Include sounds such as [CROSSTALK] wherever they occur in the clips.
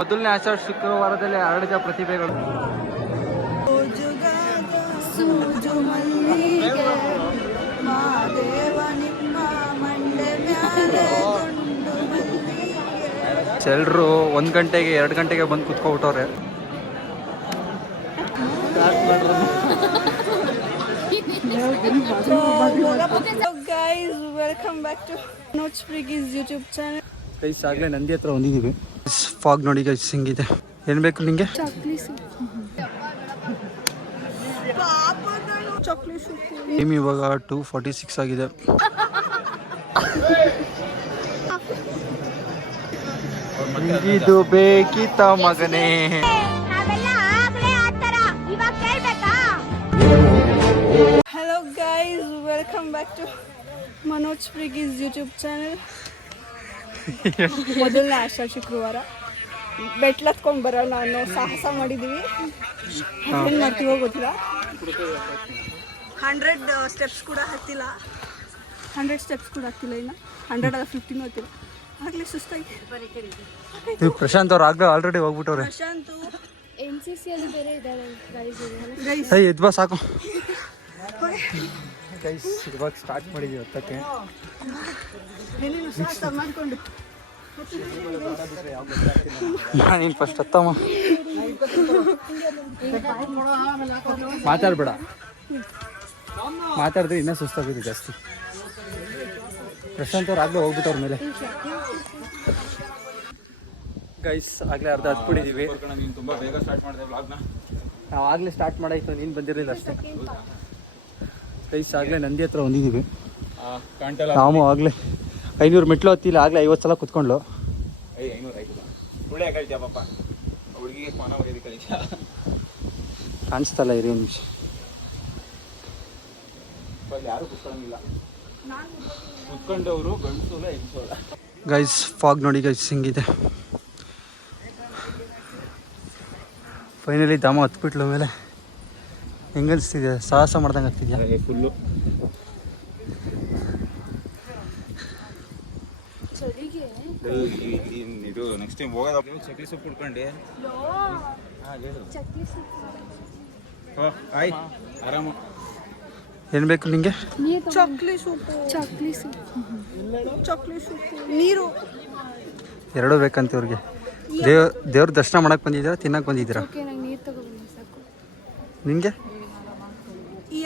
ಮೊದಲನೇ ಆಷಾಢ ಶುಕ್ರವಾರದಲ್ಲಿ ಹರಡಿದ ಪ್ರತಿಭೆಗಳು. ಎಲ್ರು ಒಂದ್ ಗಂಟೆಗೆ ಎರಡು ಗಂಟೆಗೆ ಬಂದು ಕುತ್ಕೊಬಿಟ್ಟವ್ರೆ. Guys welcome back to notes YouTube channel guys ಆಗ್ಲೇ ನಂದಿ ಹತ್ರ ಬಂದಿದ್ದೀವಿ ಫಾಗ್ ನೋಡಿ ಗೈಸ್ ಹಿಂಗಿದೆ ಏನು ಬೇಕು ನಿಮಗೆ ಟೈಮ್ ಇವಾಗ ಟೂ ಫಾರ್ಟಿ ಸಿಕ್ಸ್ ಆಗಿದೆ. ಇದು ಬೇಕಿತ್ತ ಮಗನೇ? Hello guys welcome back to Manoj ಫ್ರಿಗಿಸ್ YouTube channel ಮೊದಲನೇ ಆಶಾ ಶುಕ್ರವಾರ. ಬೆಟ್ಲತ್ಕೊಂಡು ಬರೋಣ ಅನ್ನೋ ಸಾಹಸ ಮಾಡಿದ್ದೀವಿ ಏನು ಮಾಡ್ತೀವೋ ಗೊತ್ತಿಲ್ಲ. ಹಂಡ್ರೆಡ್ ಸ್ಟೆಪ್ಸ್ ಕೂಡ ಹತ್ತಿಲ್ಲ. ಹಂಡ್ರೆಡ್ ಸ್ಟೆಪ್ಸ್ ಕೂಡ ಹತ್ತಿಲ್ಲ ಇನ್ನು. ಹಂಡ್ರೆಡ್ ಅಲ್ಲ ಫಿಫ್ಟಿನೂ ಹತ್ತಿಲ್ಲ. ಆಗಲಿ ಸುಸ್ತಾಗಿ. ಪ್ರಶಾಂತ್ ಅವ್ರು ಆಗಲೇ ಆಲ್ರೆಡಿ ಹೋಗ್ಬಿಟ್ಟವ್ರೆ. ಪ್ರಶಾಂತ್. ಎನ್ ಸಿ ಸಿ ಅಲ್ಲಿ ಬೇರೆ ಇದ್ದಾರೆ ಎದ್ ಬಾ ಸಾಕು. ಗೈಸ್ ಇವಾಗ ಸ್ಟಾರ್ಟ್ ಮಾಡಿದ್ದೀವಿ ಹೊತ್ತಕ್ಕೆ. ಏನೇನು ಮಾಡಿಕೊಂಡು. ನೀನು ಫಸ್ಟ್ ಹತ್ತಮ್ಮ ಮಾತಾಡ್ಬೇಡ. ಮಾತಾಡಿದ್ರೆ ಇನ್ನೂ ಸುಸ್ತಾಗಿದೆ ಜಾಸ್ತಿ. ಪ್ರಶಾಂತ್ ಅವ್ರು ಆಗ್ಲೇ ಹೋಗ್ಬಿಟ್ಟವ್ರ ಮೇಲೆ. ಗೈಸ್ ಆಗಲೇ ಅರ್ಧ ಹತ್ಬಿಟ್ಟಿದೀವಿ. ತುಂಬಾ ಬೇಗ ಸ್ಟಾರ್ಟ್ ಮಾಡಿದೆ ವ್ಲಾಗ್ನ ನಾವು ಆಗಲೇ ಸ್ಟಾರ್ಟ್ ಮಾಡಾಯ್ತು ನೀನು ಬಂದಿರಲಿಲ್ಲ ಅಷ್ಟೇ. ಗೈಸ್ ಆಗಲೇ ನಂದಿ ಹತ್ರ ಹೊಂದಿದ್ದೀವಿ ನಾವು ಆಗ್ಲೇ ಐನೂರು ಮೆಟ್ಲು ಹತ್ತಿಲ್ಲ ಆಗ್ಲೇ ಐವತ್ತು ಸಲ ಕುತ್ಕೊಂಡ್ಲು. ಕಾಣಿಸ್ತಲ್ಲ ಇರಿ ನಿಮಿಷ. ಗೈಸ್ ಫಾಗ್ ನೋಡಿ ಗೈಸ್ ಹಿಂಗಿದೆ. ಫೈನಲಿ ದಾಮ ಹತ್ಬಿಟ್ಲು ಮೇಲೆ ಹೆಂಗನ್ಸ್ತಿದೆ ಸಾಹಸ ಮಾಡ್ದಂಗೆ ಆಗ್ತಿದ್ಯಾ? ಫುಲ್ಲು ಇದು ನೆಕ್ಸ್ಟ್ ಟೈಮ್ ಹೋಗೋದ ಚಕ್ಲಿ ಸೊಪ್ಪು ಉಡ್ಕೊಂಡೆ ಚಕ್ಲಿ ಸೂಪ್ ಆಯ್ ಆರಾಮ. ಏನು ಬೇಕು ನಿಂಗೆ? Chakli chocolate soup chakli soup chocolate soup ನೀರು. ಎರಡೂ ಬೇಕಂತ ಇವ್ರಿಗೆ. ದೇವ್ ದೇವ್ರ ದರ್ಶನ ಮಾಡಕ್ಕೆ ಬಂದಿದ್ದೀರಾ ತಿನ್ನಕ್ಕೆ ಬಂದಿದ್ದೀರಾ? ಓಕೆ ನಂಗೆ ನೀರು ತಗೊಬನ್ನಿ ಸಾಕು. ನಿಂಗೆ?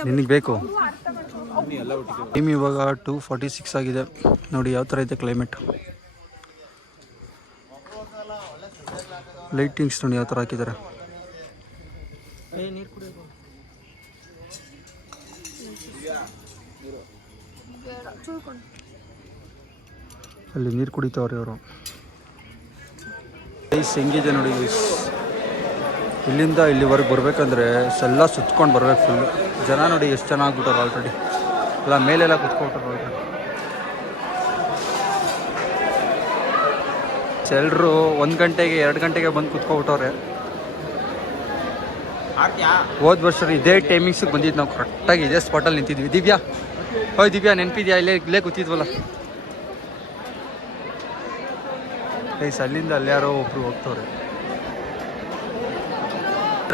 ನಿನಗೆ ಬೇಕು. ಟೈಮ್ ಇವಾಗ ಟೂ ಫಾರ್ಟಿ ಸಿಕ್ಸ್ ಆಗಿದೆ. ನೋಡಿ ಯಾವ ಥರ ಇದೆ ಕ್ಲೈಮೇಟ್ ಲೈಟಿಂಗ್ಸ್ ನೋಡಿ ಯಾವ ಥರ ಹಾಕಿದ್ದಾರೆ? ಅಲ್ಲಿ ನೀರು ಕುಡಿತಾವ್ರಿ ಅವರು ಪ್ಲೇಸ್ ಹೆಂಗಿದೆ ನೋಡಿ ಇಲ್ಲಿಂದ ಇಲ್ಲಿವರೆಗೆ ಬರಬೇಕಂದ್ರೆ ಎಲ್ಲ ಸುತ್ಕೊಂಡು ಬರ್ಬೇಕು ಫುಲ್ಲು ಜನ ನೋಡಿ ಎಷ್ಟು ಚೆನ್ನಾಗಿ ಆಗ್ಬಿಟ್ಟವ್ರು ಆಲ್ರೆಡಿ ಎಲ್ಲ ಮೇಲೆಲ್ಲ ಕುತ್ಕೊಬಿಟ್ರು ಎಲ್ರು ಒಂದು ಗಂಟೆಗೆ ಎರಡು ಗಂಟೆಗೆ ಬಂದು ಕುತ್ಕೊಬಿಟ್ಟವ್ರೆ. ಹೋದ ವರ್ಷ ಇದೇ ಟೈಮಿಂಗ್ಸಿಗೆ ಬಂದಿದ್ದು ನಾವು. ಕರೆಕ್ಟಾಗಿ ಇದೇ ಸ್ಪಾಟಲ್ಲಿ ನಿಂತಿದ್ವಿ. ದಿವ್ಯಾ? ಹೋಯ್ ದಿವ್ಯಾ ನೆನಪಿದ್ಯಾ? ಇಲ್ಲೇ ಇಲ್ಲೇ ಕೂತಿದ್ವಲ್ಲ. ಐಸ್ ಅಲ್ಲಿಂದ ಯಾರೋ ಒಬ್ರು ಹೋಗ್ತವ್ರೆ.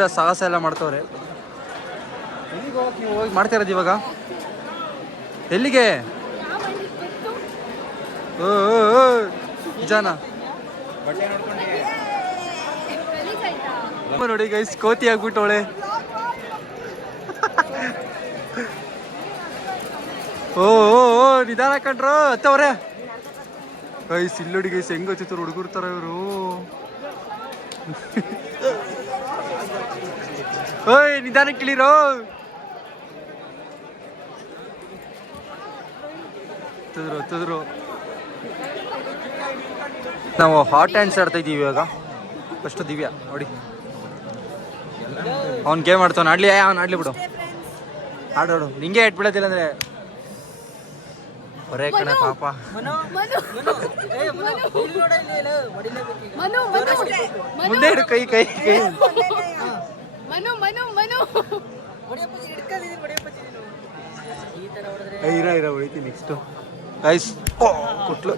ಸಾಹಸ ಎಲ್ಲ ಮಾಡ್ತವ್ರೆ. ನೀವು ಹೋಗಿ ಮಾಡ್ತಾ ಇರೋದು ಇವಾಗ? ಎಲ್ಲಿಗೆ? ಅಮ್ಮ ನೋಡಿ ಗೈಸ್ ಕೋತಿ ಆಗ್ಬಿಟ್ಟವಳೆ ಓ ಓ ನಿಧಾನ ಕಂಡ್ರು ಅತ್ತವ್ರೆ. ಗೈಸ್ ಇಲ್ಲೋಡಿ ಗೈಸ್ ಹೆಂಗ್ ಹಚ್ಚಿತ್ತು ಹುಡುಗರು ಇವರು. ಓಯ್ ನಿಧಾನ ಕಿಳಿರೋ. ಹತ್ತಿದ್ರು ಹತ್ತಿದ್ರು. ನಾವು ಹಾಟ್ ಹ್ಯಾಂಡ್ಸ್ ಆಡ್ತಾ ಇದ್ದೀವಿ ಇವಾಗ. ಫಸ್ಟು ದಿವ್ಯಾ ನೋಡಿ. ಅವ್ನು ಗೇಮ್ ಆಡ್ತಾವ್ ಆಡ್ಲಿ ಅವ್ನು ಆಡ್ಲಿ ಬಿಡು. ಆಡೋಡು ನಿಂಗೆ ಇಟ್ ಬಿಡೋದಿಲ್ಲ ಅಂದ್ರೆ. ಬರೇ ಕಣ ಪಾಪ. ಮನು. ಮನು. ಮನು. ಮುಂದೆ ಇಡು ಕೈ ಕೈ ಕೈ. ಮನು ಮನು ಮನು. ಏ, ಇರ ಇರ ಹೊಡಿತೀನಿ ನೆಕ್ಸ್ಟ್ ಐಸ್ ಕೊಟ್ಲು.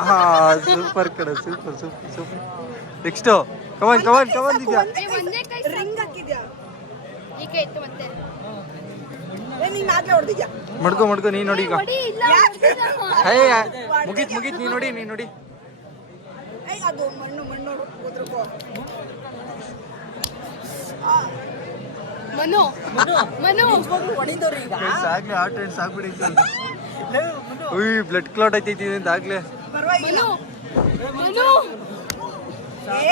ಹಾ ಸೂಪರ್ ಕಡೆ super super super next come on come on come on Divya ಏ, ಒಂದೇ ಕೈ ರಿಂಗ್ ಹಾಕಿದ್ಯಾ? ಇತ್ತು ಮತ್ತೆ. ಏ ನೀನ್ ಆಗ್ಲೇ ಹೊಡೆದಿದ್ಯಾ ಮಡ್ಕೊ ಮಡ್ಕೊ ನೀನ್ ನೋಡಿ ಈಗ. ಹೇ ಮುಗೀತ್ ಮುಗೀತ್ ನೀ ನೋಡಿ ನೀ ನೋಡಿ. ಅದು ಮಣ್ಣು ಮಣ್ಣು ಉದ್ರಕೋ. ಮನು ಮನು. ಹೊಡಿದವ್ರು ಈಗ. ಆಗ್ಲೇ ಆಟ ಸಾಕ್ಬಿಡಿ ಆಗ್ಬಿಡೈತಿ ಉಯ್ ಬ್ಲಡ್ ಕ್ಲಾಟ್ ಐತೈತಿ ಅಂತ ಆಗ್ಲೇ. ಪರವಾಗಿಲ್ಲ ಮನು ಮನು.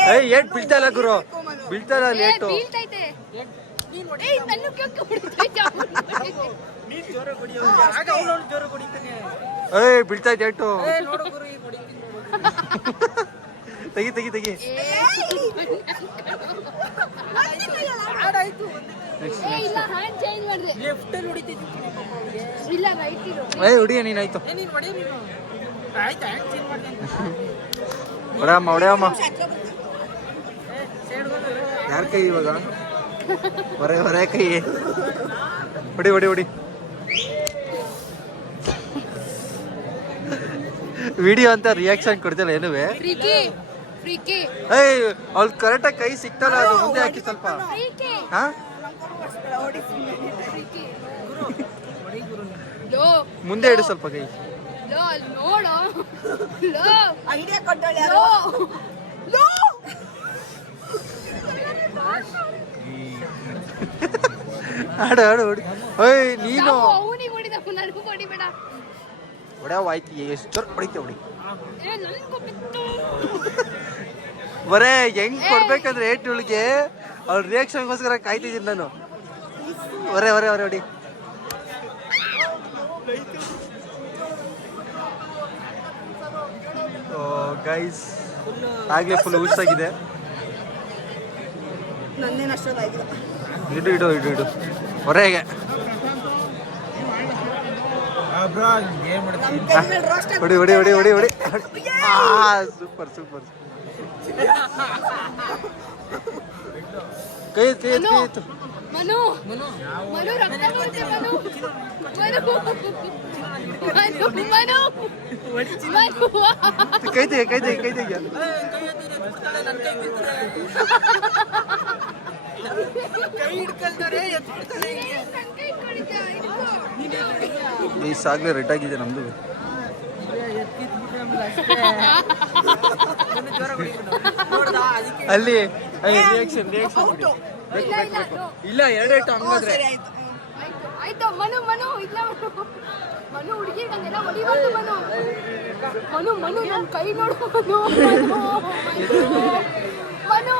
ಏಯ್ ಏಟ್ ಬೀಳ್ತಾ ಇಲ್ಲ ಗುರು. ಬೀಳ್ತಾ ಇಲ್ಲ ಏ, ಲೇಟು ಇದೆ ಏಯ್. ಏಯ್ ಬೀಳ್ತೈತೆ ಏಟು. [LAUGHS] ತೆಗಿ ತೆಗಿ ತೆಗಿ. ಏ ನೀನಾಯ್ತು ಹೊಡೆಯಮ್ಮ ಹೊಡೆಯಮ್ಮ. ಯಾರ ಕೈ ಇವಾಗ? ಹೊರೆ ಹೊರೆ ಕೈ. ಹೊಡಿ ಹೊಡಿ ಹೊಡಿ. ವಿಡಿಯೋ ಅಂತ ರಿಯಾಕ್ಷನ್ ಕೊಡ್ತಿಲ್ಲ ಏನುವೆ ಫ್ರೀಕಿ ಏಯ್ ಅವ್ಳು ಕರೆಕ್ಟಾಗಿ ಕೈ ಸಿಕ್ತಲ್ಲ ಅದು ಮುಂದೆ ಹಾಕಿ ಸ್ವಲ್ಪ. ಫ್ರೀಕಿ ಹಾ? ಲೋ ಮುಂದೆ ಇಡು ಸ್ವಲ್ಪ ಕೈ. ಲೋ ಅಲ್ಲಿ ನೋಡು. ಲೋ ಐಡಿಯಾ ಕೊಟ್ಟವಳು ಯಾರು? ಲೋ ಆಡು ಆಡು ಹೊಡಿ ಏಯ್ ನೀನು. ಅವನಿಗೆ ಹೊಡಿದ ನನಗೂ ಹೊಡಿಬೇಡ. ಹೊಡೆಯವ ಆಯ್ತು ಎಷ್ಟು ಹೊಡಿತೆ ಹೊಡಿ. ಏ ನನಗೂ ಬಿತ್ತು. ಬರೇ ಹೆಂಗ್ ಕೊಡ್ಬೇಕಂದ್ರೆ ಏಟ್ ಉಳಿಗೆ ಅವ್ರ ರಿಯಾಕ್ಷನ್ಗೋಸ್ಕರ ಕಾಯ್ತಿದ್ದೀನಿ ನಾನು. ಬರೇ ಬರೇ ಬರೇ ಹೊಡಿ. ಗೈಸ್ ಆಗ್ಲೇ ಫುಲ್ ಹುಷಾಗಿದೆ ಇಡು ಇಡು ಇಡು ಇಡು. ಹೊರೆಗೆ ಹೊಡಿ ಹೊಡಿ ಹೊಡಿ ಹೊಡಿ ಹೊಡಿ. ಸೂಪರ್ ಸೂಪರ್ ಸೂಪರ್ ಕೈ ಕೈ ಕೈ ಎತ್ತು. ಮನು ಮನು ರಕ್ತ ಬರುತ್ತೆ ಮನು. ಮನು ಮನು ಮನು. ಮನು. ಕೈ ತೆಗೆ ಕೈ ತೆಗೆ ಕೈ ತೆಗೆ. ಈ ಸಾಗ್ಲೇ ರೆಡ್ ಆಗಿದೆ ನಮ್ದು? ಅಲ್ಲಿ ರಿಯಾಕ್ಷನ್ ರಿಯಾಕ್ಷನ್ ಇಲ್ಲ ಎರಡೇ ಹಂಗಾದ್ರೆ ಆಯ್ತು ಆಯ್ತು. ಆಯ್ತು ಮನು ಮನು ಇಲ್ಲ ಮನು. ಮನು ಹುಡುಗಿ ಹಂಗೆಲ್ಲ ಹೊಡಿಬಾರ್ದು ಮನು. ಮನು ಮನು ನನ್ನ ಕೈ ನೋಡು ಮನು ಮನು. ಮನು.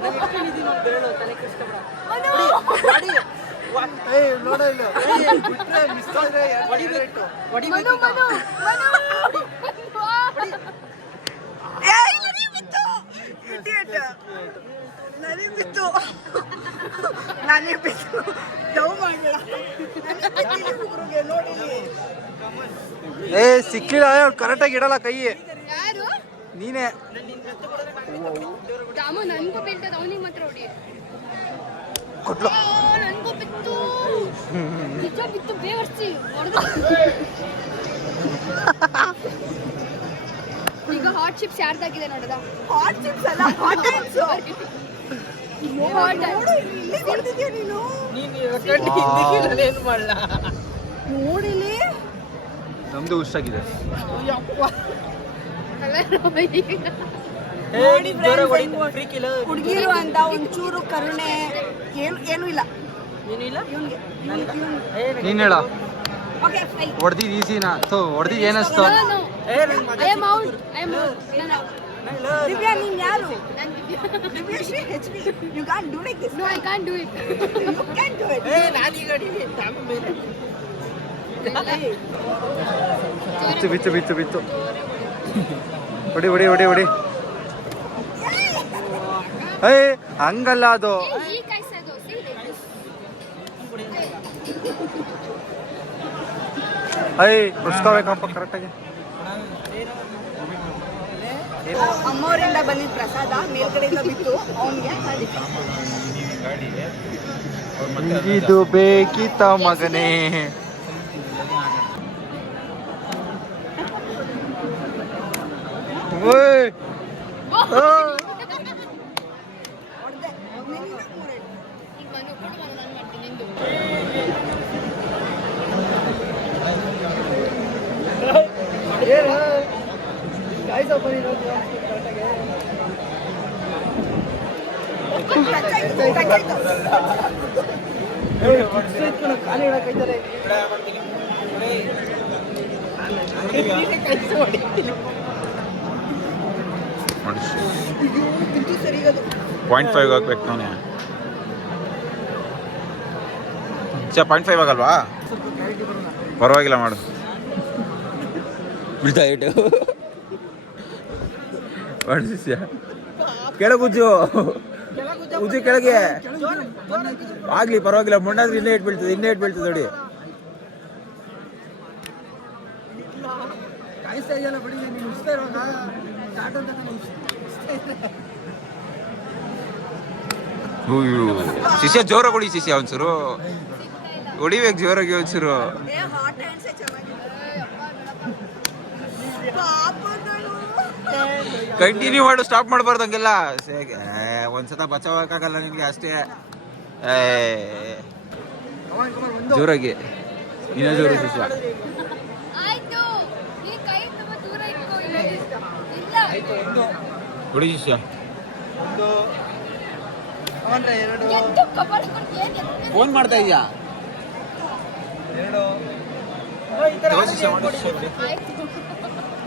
ಮನು ಏಯ್ ನೋಡ ಇಲ್ಲ ಏಯ್ ಬಿಟ್ರೆ ಮಿಸ್ ಆದ್ರೆ ಎರಡೇಟು ಮನು ಮನು ಮನು ಏಯ್ ನನಗೆ ಬಿತ್ತು. ನನಗೆ ಡೌ ಮಾಡಬೇಡ. ಏ ಸಿಕ್ಕಿಲ್ಲ ಕರೆಕ್ಟಾಗಿ ಇಡಲ್ಲ ಕೈ ಯಾರು? ನೀನೇ. ಕೊಟ್ಲು ಆ, ನನ್ಗೂ ಬಿತ್ತು ನಿಜ ಬಿತ್ತು ಬೇವರ್ಸಿ ಹೊಡೆದು ಈಗ ಹಾಟ್ ಚಿಪ್ಸ್ ಯಾರ್ದಾಗಿದೆ ನೋಡದ? ಹಾಟ್ ಚಿಪ್ಸ್ ಅಲ್ಲ ಹಾಟ್ ಚಿಪ್ಸ್ ನೋಡಿಲಿ ನಮ್ದು ಹುಷಾಗಿದೆ. ನೋಡಿ ಹುಡುಗಿರು ಅಂತ ಒಂಚೂರು ಕರುಣೆ ಏನು ಏನೂ ಇಲ್ಲ. ನೀನ್ ಹೇಳ. ಹೊಡೆದಿದ್ದು ಈಸಿನಾ ಸೊ ಹೊಡೆದಿದ್ದು ಏನಿಸ್ತು I am out I am out Divya ನೀನ್ ಯಾರು? Divyashree H D you can do like this no I can't do it you can do it ಬಿತ್ತು ಬಿತ್ತು ಬಿತ್ತು ಬಿತ್ತು. ಹೊಡಿ ಹೊಡಿ ಹೊಡಿ ಹೊಡಿ. ಏಯ್ ಹಂಗಲ್ಲ ಅದು. ಈ ಕಾಯಿಸೋದು ಏಯ್ ಉಸ್ಕೋಬೇಕಪ್ಪ ಕರೆಕ್ಟಾಗಿ ಅಮ್ಮವರಿಂದ ಬಂದಿದ್ದ ಪ್ರಸಾದ ಮೇಲ್ಗಡೆಯಿಂದ ಬಿತ್ತು ಅವನಿಗೆ ಇದು ಬೇಕಿತ್ತ ಮಗನೇ ಓಯ್ ಆ. ಈಗ ಮನು ಕೊಡು ಮನು ನಾನು ಮಾಡ್ತೀನಿ ಎಂದು ಪಾಯಿಂಟ್ ಫೈವ್ ಹಾಕ್ಬೇಕು ನಾನೇ ಸರ್ ಪಾಯಿಂಟ್ ಫೈವ್ ಆಗಲ್ವಾ? ಪರವಾಗಿಲ್ಲ ಮಾಡು. ಬಿಡ್ತಾ ಇಟ್ಟು. ಮಾಡಿಸ್ಯ ಕೆಳಗೆ ಉಜ್ಜು ಉಜ್ಜು ಕೆಳಗೆ. ಆಗ್ಲಿ ಪರವಾಗಿಲ್ಲ ಮುಂಡಾದ್ರೆ ಇನ್ನೇ ಇಟ್ ಬೀಳ್ತದೆ ಇನ್ನೇ ಇಟ್ ಬೀಳ್ತದೆ ನೋಡಿ. ಶಿಷ್ಯ ಜೋರ ಕೊಡಿ ಶಿಷ್ಯ ಒಂಚೂರು. ಹೊಡಿಬೇಕು ಜೋರಾಗಿ ಒಂಚೂರು. ಕಂಟಿನ್ಯೂ ಮಾಡು ಸ್ಟಾಪ್ ಮಾಡಬಾರ್ದು ಹಂಗೆಲ್ಲ. ಒಂದ್ಸತ ಬಚಾವಕ್ಕಾಗಲ್ಲ ನಿಮಗೆ ಅಷ್ಟೇ. ಜೋರಾಗಿ. ಇನ್ನೂ ಜೋರು ಶಿಷ್ಯ? ಫೋನ್ ಮಾಡ್ತಾ ಇದೀಯಾ?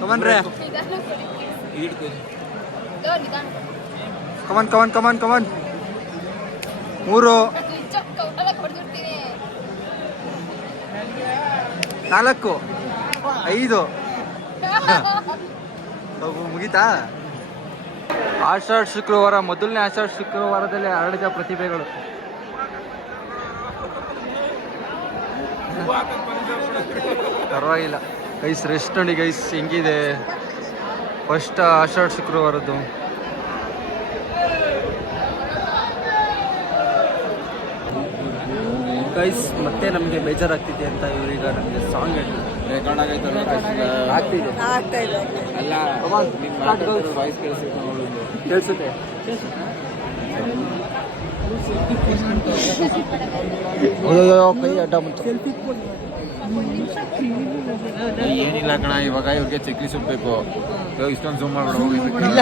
ಕಮನ್ರೆ come on come on come on come on ಮೂರು. ನಾಲ್ಕು. ಐದು. [LAUGHS] ಹೋಗು ಮುಗೀತಾ? ಆಷಾಢ ಶುಕ್ರವಾರ ಮೊದಲನೇ ಆಷಾಢ ಶುಕ್ರವಾರದಲ್ಲಿ ಹರಡಿದ ಪ್ರತಿಭೆಗಳು. ಪರವಾಗಿಲ್ಲ. ಗೈಸ್ ರೆಸ್ಟ್ ನೋಡಿ ಗೈಸ್ ಹೆಂಗಿದೆ? ಫಸ್ಟ್ ಆಷಾಢ ಶುಕ್ರವಾರದ್ದು. ಗೈಸ್ ಮತ್ತೆ ನಮಗೆ ಬೇಜಾರಾಗ್ತಿದೆ ಅಂತ ಇವ್ರೀಗ ನಮಗೆ ಸಾಂಗ್ ಇದೆ ಅಲ್ಲ ವಾಯ್ಸ್ ಕೇಳಿಸುತ್ತೆ? ಕೈ ಅಡ್ಡ ಏನಿಲ್ಲ ಕಣ ಇವಾಗ ಇವ್ರಿಗೆ ಚಕ್ಲಿ ಸುಬ್ಬೇಕು ಇಷ್ಟೊಂದು ಝೂಮ್ ಮಾಡ್ಬಿಡ ಇಲ್ಲ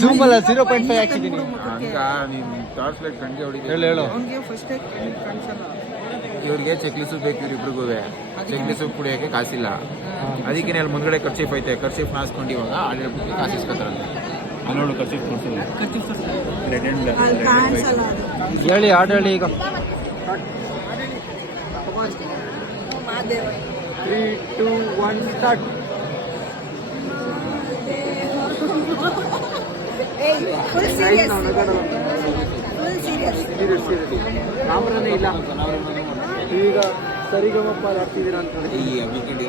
ಝೂಮ್ ಅಲ್ಲ ಜೀರೋ ಪಾಯಿಂಟ್ ಫೈವ್ ಹಾಕಿದ್ದೀನಿ. ಹಂಗ ನೀನ್ ಟಾರ್ಚ್ ಲೈಟ್ ಕಣ್ಗೆ ಹೊಡಿ ಹೇಳು ಹೇಳು. ಇವ್ರಿಗೆ ಚಕ್ಲಿ ಸೂಪ್ ಬೇಕು ಇವ್ರಿಬ್ರಿಗೂ ಚಕ್ಲಿ ಸೂಪ್ ಕುಡಿಯೋಕೆ ಕಾಸಿಲ್ಲ. ಅದಕ್ಕೆ ಅಲ್ಲಿ ಮುಂದ್ಗಡೆ ಕರ್ಚೀಫ್ ಐತೆ ಕರ್ಚೀಫ್ ನಾಸ್ಕೊಂಡು ಇವಾಗ ಕಾಸು ಅಲ್ಲಿ ನೋಡು ಕರ್ಚೀಫ್ ಕೊಡ್ಸಿಲ್ಲ ರೆಡ್ ಅಂಡ್ ಅಲ್ಲಿ ಕಾಣಿಸಲ್ಲ ಅದು. ಹೇಳಿ ಆರ್ಡರ್ ಹೇಳಿ ಈಗ. ತ್ರೀ ಟು ಒನ್ ಸ್ಟಾರ್ಟ್ ಏಯ್ ಫುಲ್ ಸೀರಿಯಸ್ ಫುಲ್ ಸೀರಿಯಸ್ ಇಲ್ಲ. ಈಗ ಸರಿಗಮಪ್ಪ ಹಾಕ್ತಿದ್ದೀರಾ ಅಂತ ಈ ವೀಕೆಂಡ್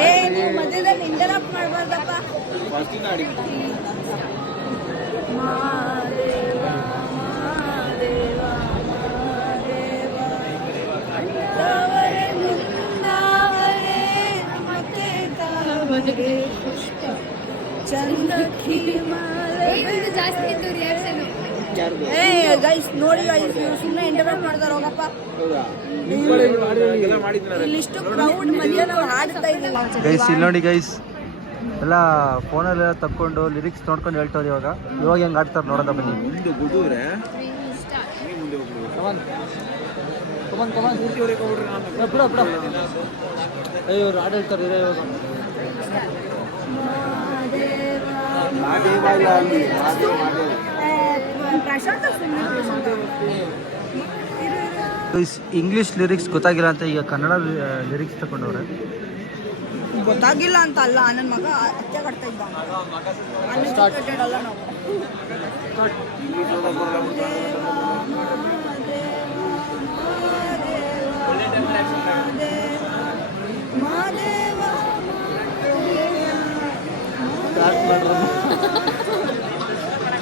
ಏ ನೀವು ಮಧ್ಯದಲ್ಲಿ ಇಂಟರಪ್ಟ್ ಮಾಡಬಾರ್ದಪ್ಪ. ಫಸ್ಟಿಂದ ಆಡಿ ಮಾದೇವ ಮಾದೇವ ಮಾದೇವ ತಾವರೆ ನಿನ್ನಾವರೆ ಮತ್ತೆ ತಾವರೆ ಪುಷ್ಪ. ಚಂದಕ್ಕಿ ಮಾಲೆ. ಏ ಇದು ಜಾಸ್ತಿ ಇತ್ತು ರಿಯಾಕ್ಷನ್ ಏ ಗೈಸ್ ನೋಡಿ ಗೈಸ್ ಸುಮ್ಮನೆ ಇಂಟರ್ವ್ಯೂ ಮಾಡ್ತಾರೆ ಹೋಗಪ್ಪ ಎಲ್ಲ ಮಾಡಿದ್ನಲ್ಲ ಇಲ್ಲಿಷ್ಟು ಕ್ರೌಡ್ ಮಧ್ಯ ನಾವು ಹಾಡ್ತಾ ಇದ್ದೀವಿ ಗೈಸ್ ಇಲ್ಲಿ ನೋಡಿ ಗೈಸ್ ಎಲ್ಲ ಫೋನಲ್ಲೆಲ್ಲ ತಕ್ಕೊಂಡು ಲಿರಿಕ್ಸ್ ನೋಡ್ಕೊಂಡು ಹೇಳ್ತಾರೆ ಇವಾಗ. ಇವಾಗ ಹೆಂಗ್ ಆಡ್ತಾರೆ ನೋಡೋದ ಬನ್ನಿ. ಹಾಡು ಹೇಳ್ತಾರೆ ಇವಾಗ. ಇಂಗ್ಲೀಷ್ ಲಿರಿಕ್ಸ್ ಗೊತ್ತಾಗಿಲ್ಲ ಅಂತ ಈಗ ಕನ್ನಡ ಲಿರಿಕ್ಸ್ ತಗೊಂಡವ್ರೆ ಗೊತ್ತಾಗಿಲ್ಲ ಅಂತ ಅಲ್ಲ ನನ್ನ ಮಗ ಅತ್ತೆ ಕಟ್ತಾ ಇದ್ದ. ಅನ್ಎಜುಕೇಟೆಡ್ ಅಲ್ಲ ನಾವು. ಸ್ಟಾರ್ಟ್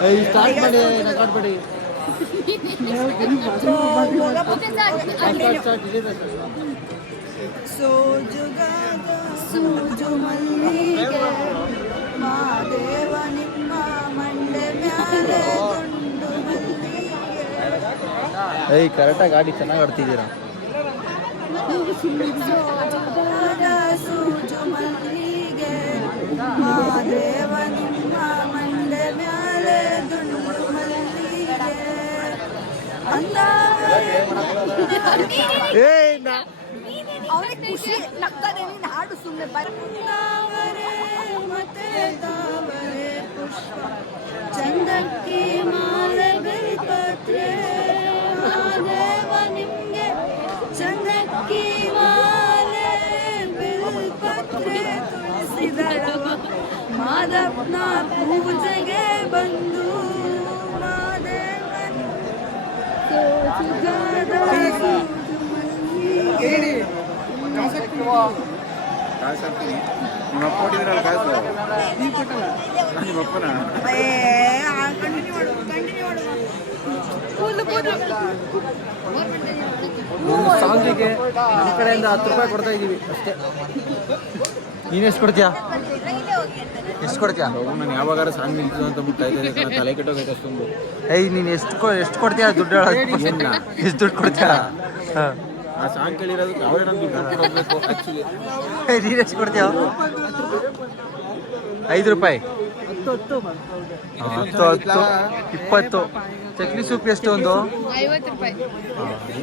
ಮಾಡಿ ರೆಕಾರ್ಡ್ ಮಾಡಿ ಸೊ ಹೋಗಪ್ಪ ಮತ್ತೆ ಸರ್ ಸೋಜುಗಾದ ಸೂಜು ಮಲ್ಲಿಗೆ ಮಾದೇವ ನಿಮ್ಮ ಮಂಡೆ ಮ್ಯಾಲೆ ಗೊಂಡು ಮಲ್ಲಿಗೆ ಏಯ್ ಕರೆಕ್ಟಾಗಿ ಗಾಡಿ ಚೆನ್ನಾಗಿ ಆಡ್ತಿದ್ದೀರಾ ಸೋಜುಗಾದ ಸೂಜು ಮಲ್ಲಿಗೆ ಮಾದೇವ ನಿಮ್ಮ ಅವನಿಗೆ ಖುಷಿ ನಗ್ತಾನೆ ನೀನು ಹಾಡು ಸುಮ್ಮನೆ ಬರವರೆ ಮತ್ತೆ ತಾವರೆ ಪುಷ್ಪ. ಚಂದಕ್ಕೆ ಮಾಲೆ ಬೆಲ್ಪತ್ರೆ ಮಾದೇವ ನಿಮ್ಗೆ ಚಂದಕ್ಕೆ ಮಾಲೆ ಬೆಲ್ಪತ್ರೆ ತುಳಸಿದಳವ ಮಾದಪ್ಪನ ಪೂಜೆಗೆ ಬಂದು ಕಾಸು ನಿಮ್ಮ ಅಪ್ಪನ ಒಂದು ಸಾಂಗಿಗೆ ನಮ್ಮ ಕಡೆಯಿಂದ ಹತ್ತು ರೂಪಾಯಿ ಕೊಡ್ತಾ ಇದ್ದೀವಿ ಅಷ್ಟೇ. ನೀನು ಎಷ್ಟು ಕೊಡ್ತೀಯಾ? ಎಷ್ಟು ಕೊಡ್ತೀಯಾ? ನಾನು ಯಾವಾಗಾರ ಸಾಂಗ್ ನಿಲ್ತು ಅಂತ ಬಿಟ್ಟು ಇದ್ದಾರೆ ತಲೆ ಕೆಟ್ಟೋಗೈತೆ ಅಷ್ಟೊಂದು. ಏಯ್ ನೀನು ಎಷ್ಟು ಕೊ ಎಷ್ಟು ಕೊಡ್ತೀಯಾ ದುಡ್ಡು ಹೇಳೋದು ಎಷ್ಟು ದುಡ್ಡು ಕೊಡ್ತೀಯಾ? ಹಾಂ. ಆ ಸಾಂಗ್ ಕೇಳಿರೋದಕ್ಕೆ ಅವರೇ ನನ್ನ ದುಡ್ಡು ಕೊಡಬೇಕು ಆ್ಯಕ್ಚುಲಿ ಏಯ್ ನೀನು ಎಷ್ಟು ಕೊಡ್ತೀಯಾ? ಐದು ರೂಪಾಯಿ. ಹತ್ತು ಹತ್ತು. ಇಪ್ಪತ್ತು. ಚಟ್ನಿ ಸೂಪ್ ಎಷ್ಟು ಒಂದು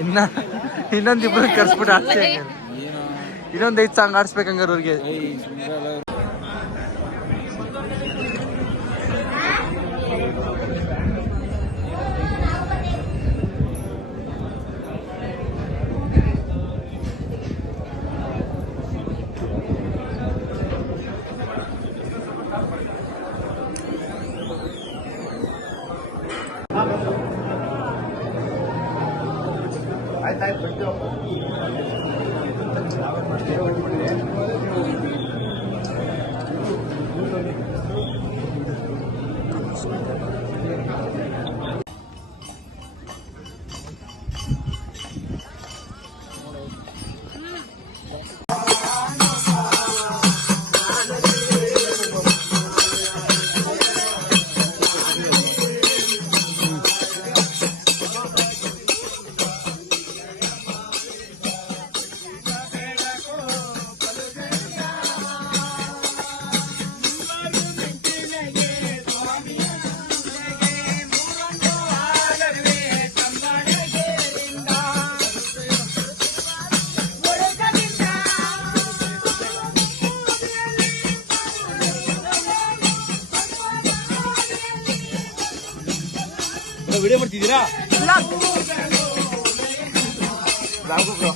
ಇನ್ನ ಇನ್ನೊಂದು ಇಬ್ಬರು ಕರ್ಸ್ಬಿಟ್ಟು ಏನೋ ಇನ್ನೊಂದು ಐದು ಸಾಂಗ್ ಆಡಿಸ್ಬೇಕಂಗಾರೆ ಅವ್ರಿಗೆ. ಏಯ್ ಸುಮ್ಮನೆ பண்ணுறேன் Mira. Bravo, bro.